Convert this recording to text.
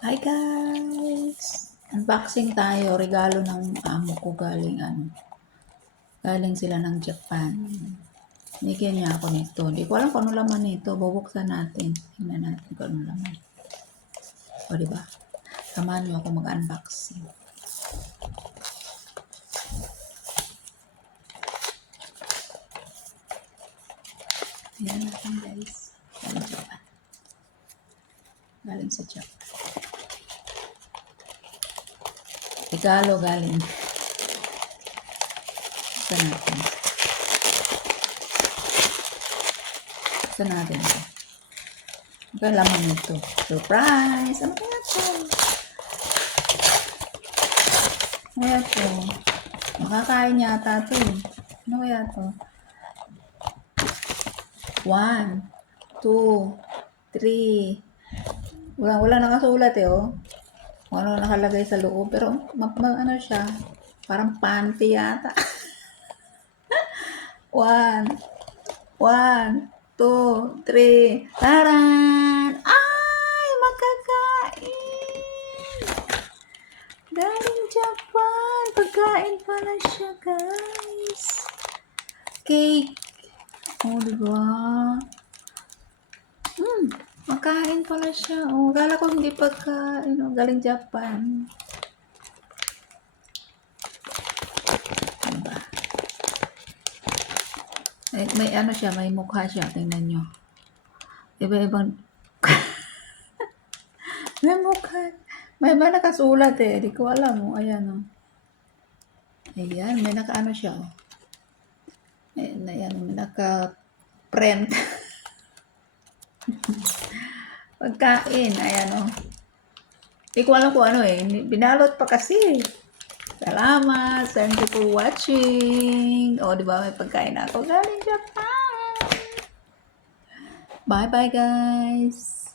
Hi guys! Unboxing tayo. Regalo ng amo ko galing sila ng Japan. Binigyan niya ako nito. Hindi ko alam kung ano laman nito. Bubuksan natin. Tingnan natin kung ano laman. O diba? Samahan niyo ako mag-unboxing. Tingnan natin guys. Galing Japan. Galing sa Japan. Regalo galing. Buksan natin. Buksan natin ito. Ang laman nito. Surprise! Ano kaya ito? Ano kaya ito? Makakain yata ito eh. Ano kaya ito? 1, 2, 3. Wala nakasulat eh, oh. Kung ano nakalagay sa loob. Pero, ano siya? Parang panty yata. 1, 1, 2, 3. Taran! Ay! Makakain! Galing Japan! Pagkain pala siya, guys. Cake. Oh, diba? Makain pala siya. Oh, kala ko hindi pagkain. Oh, galing Japan. Diba? May ano siya, may mukha siya. Tingnan nyo. Iba-ibang... may mukha. May iba nakasulat eh. Di ko alam. Oh. Ayan oh. Ayan, may naka-ano siya oh. Ayan, may naka-print. Pagkain. Ayan oh. Di ko alam kung ano eh. Binalot pa kasi. Salamat. Thank you for watching. O, di ba may pagkain ako galing Japan. Bye-bye, guys.